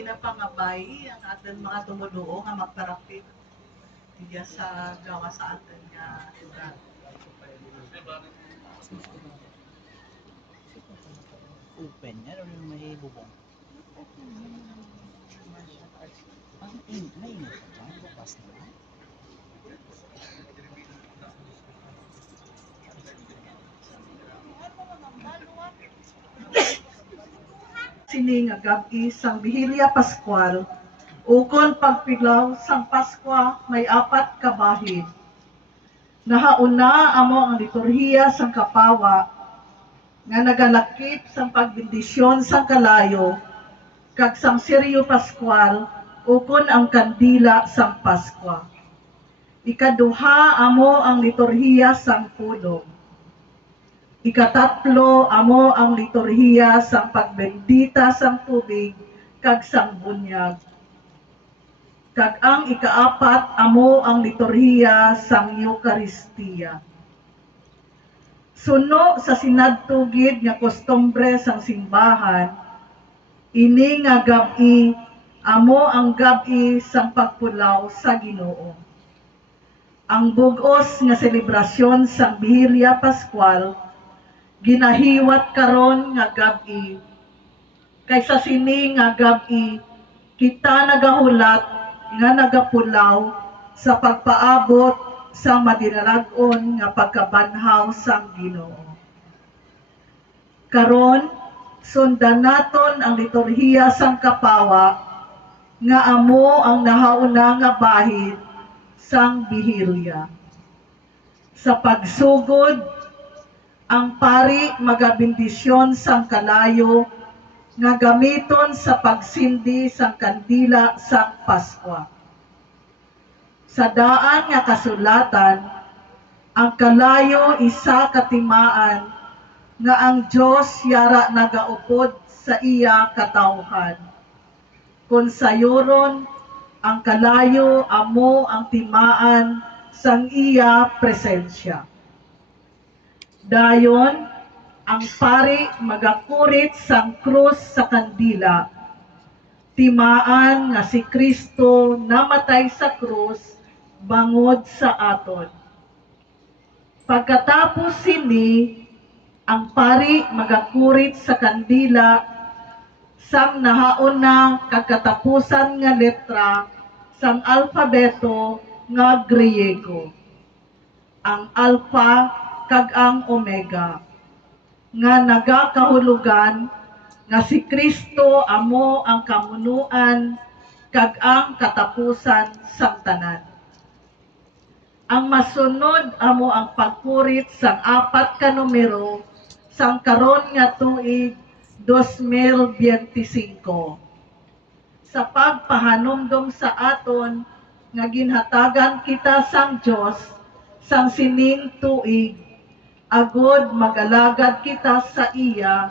pinapangabay ang ating mga tumuduo nga magparapit diya sa gawa sa atin nga lugar. Open yan o yung may bubong? May init pa ba? Bukas na. Sini nga gabi sang Bihilya Pascual, ukon pagpilaw sang Paskwa may 4 ka bahid. Nahauna amo ang liturhiya sang kapawa nga nagalakip sang pagbendisyon sang kalayo kag sang Siryo Pascual ukon ang kandila sang Paskwa. Ikaduha amo ang liturhiya sang pudong. Ikatatlo amo ang liturhiya sang pagbendita sang tubig kag sang bunyag. Kag ang ikaapat amo ang liturhiya sang Eucharistia. Suno sa sinadtugid nga kostumbre sang simbahan, ini nga gabi amo ang gabi sang pagpulaw sa Ginoo. Ang bug-os nga selebrasyon sang Bihilya Pascual ginahiwat karon nga gabi. Kaysa sini nga gabi kita nagahulat nga nagapulaw sa pagpaabot sa madinalag-on nga pagkabanhaw sang Ginoo. Karon sundan naton ang liturhiya sang kapawa nga amo ang nahauna nga bahid sang Bihilya. Sa pagsugod, ang pari magabindisyon sang kalayo nga gamiton sa pagsindi sang kandila sang Paskwa. Sa daan nga kasulatan, ang kalayo isa katimaan nga ang Dios yara nagaupod sa iya katawhan. Kung sayuron, ang kalayo amo ang timaan sang iya presensya. Dayon, ang pari magakurit sang krus sa kandila, timaan nga si Kristo namatay sa krus bangod sa aton. Pagkatapos sini, ang pari magakurit sa kandila sang nahaon na kagkatapusan nga letra sang alfabeto nga Griego. Ang alpha kag ang omega nga nagakahulugan nga si Kristo amo ang kamunuan kag ang katapusan sang tanan. Ang masunod amo ang pagkurit sang 4 ka numero sang karon nga tuig 2025. Sa pagpahanumdom sa aton nga ginhatagan kita sang Dios sang sining tuig, agod magalagad kita sa iya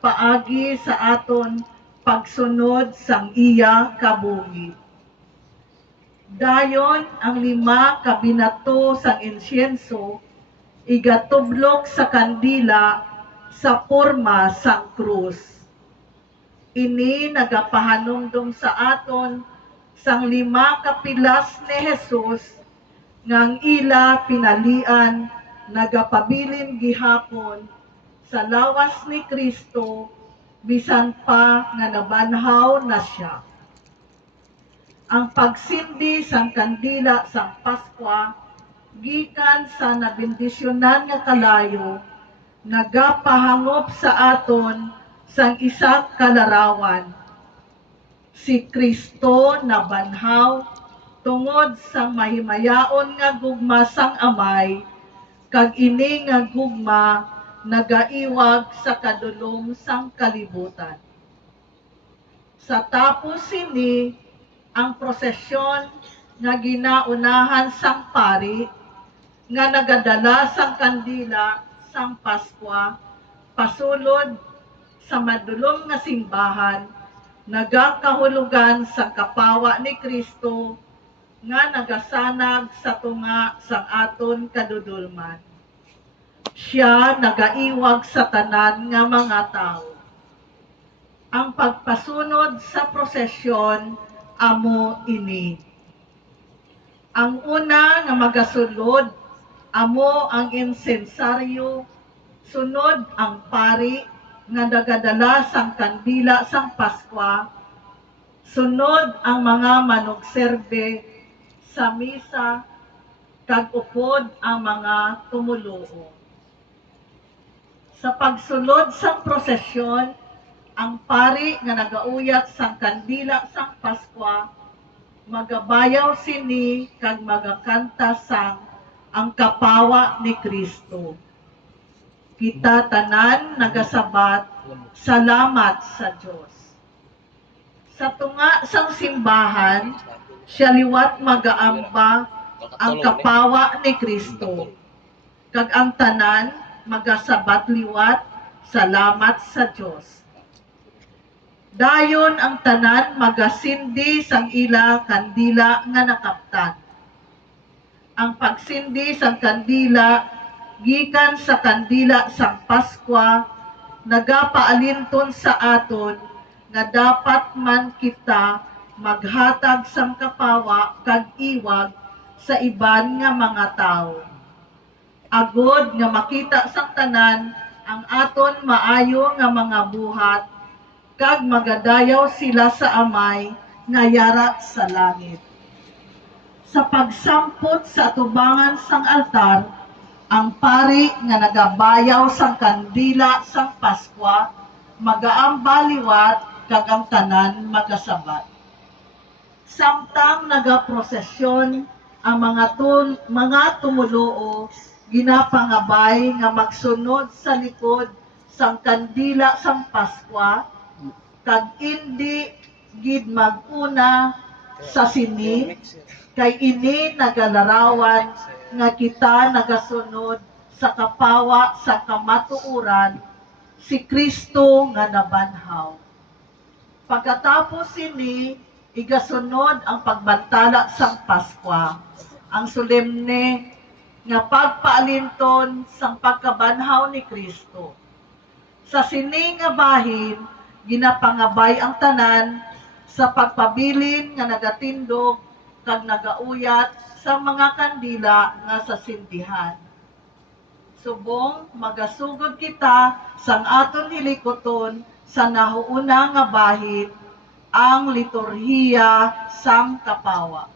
paagi sa aton pagsunod sang iya kabuhi. Dayon ang 5 ka binato sang insyenso igatublok sa kandila sa porma sang krus. Ini nagapahanumdom sa aton sang 5 ka pilas ni Jesus ngang ila pinalian nagapabilin gihapon sa lawas ni Kristo bisan pa nga nabanhaw na siya. Ang pagsindi sang kandila sang Paskwa gikan sa nabindisyonan nga kalayo nagapahangop sa aton sang isa ka larawan. Si Kristo nabanhaw tungod sa mahimayaon nga gugma sang amay, kag ini nga gugma nagaiwag sa kadulom sang kalibutan. Sa tapos sini, ang prosesyon nga ginaunahan sang pari, nga nagadala sang kandila sang Paskwa, pasulod sa madulom nga simbahan, nagakahulugan sa kapawa ni Kristo nga nagasanag sa tunga sang aton kadudulman. Siya nagaiwag sa tanan nga mga tao. Ang pagpasunod sa prosesyon amo ini. Ang una nga magasulod amo ang insensaryo, sunod ang pari nga nagadala sang kandila sang Paskwa, sunod ang mga manugserbe sa misa, kag upod ang mga tumuluo. Sa pagsulod sang prosesyon, ang pari nga nagauyat sang kandila sang Paskwa, magabayaw sini kag magakanta sang ang kapawa ni Kristo. Kita tanan nagasabat, salamat sa Dios. Sa tunga sang simbahan, siya liwat magaamba ang kapawa ni Kristo. Kag ang tanan magasabat liwat, salamat sa Dios. Dayon ang tanan magasindi sang ila kandila nga nakaptan. Ang pagsindi sang kandila gikan sa kandila sang Paskwa nagapaalinton sa aton nga dapat man kita maghatag sang kapawa kag iwag sa iban nga mga tawo. Agod nga makita sang tanan ang aton maayo nga mga buhat kag magadayaw sila sa amay nga yara sa langit. Sa pagsampot sa atubangan sang altar, ang pari nga nagabayaw sang kandila sang Paskwa, magaamba liwat kag ang tanan magasabat. Samtang nagaprosesyon ang mga tumuluo, ginapangabay nga magsunod sa likod sang kandila sang Paskwa, kag indi gid maguna sa sini, kay ini nagalarawan nga kita nagasunod sa kapawa sa kamatuoran, si Kristo nga nabanhaw. Pagkatapos sini, igasunod ang pagbantala sang Paskwa, ang solemne nga pagpaalinton sang pagkabanhaw ni Kristo. Sa sini nga bahin, ginapangabay ang tanan sa pagpabilin nga nagatindog kag nagauyat sa mga kandila nga sa sindihan. Subong magasugod kita sang aton hilikoton sa nahuuna nga bahin, ang liturhiya sang kapawa.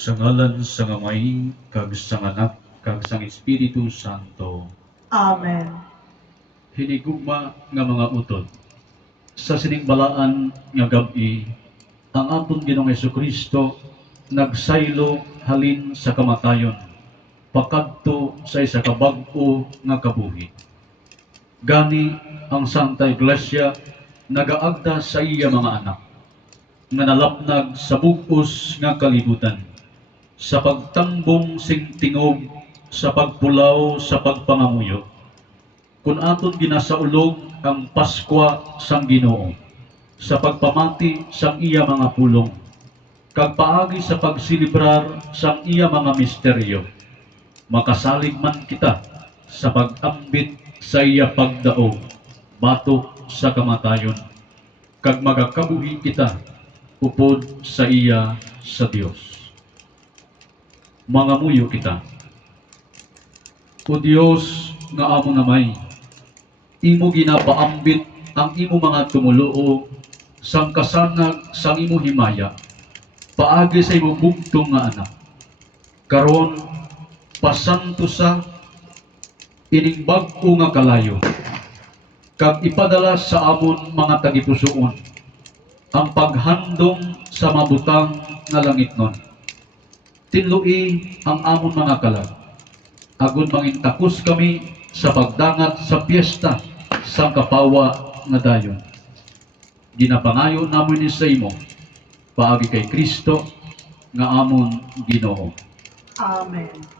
Sa ngalan sa Amay, kag sa Anak, kag sa Espiritu Santo. Amen. Hinigugma nga mga utod. Sa siningbalaan nga gabi, ang aton Ginoong Jesucristo nagsaylo halin sa kamatayon, pakadto sa isa ka bag-o nga kabuhi. Gani ang Santa Iglesia nagaagda sa iya mga anak, nga nalapnag sa bug-os nga kalibutan, sa pagtambong sing tingog, sa pagpulaw, sa pagpangamuyo. Kung aton ginasaulog ang Paskwa sang Ginoo, sa pagpamati sang iya mga pulong, kag paagi sa pagsilibrar sang iya mga misteryo, makasalig man kita sa pag-ambit sa iya pagdaog, batok sa kamatayon, kag magakabuhi kita upod sa iya sa Dios. Mangamuyo kita. O Dios nga amo namay, imo ginapaambit ang imo mga tumuluo sang kasanag sang imo himaya paagi sa imo bugtong nga anak. Karon pasanto sa ining bag-o nga kalayo kag ipadala sa amon mga tagipusoon ang paghandom sa mabutang nga langitnon. Tinlui ang amon mga kalag agon mangintakos kami sa pagdangat sa piyesta sang kapawa nga dayon. Ginapangayo namon ni sa imo paagi kay Kristo nga amon Ginoo. Amen.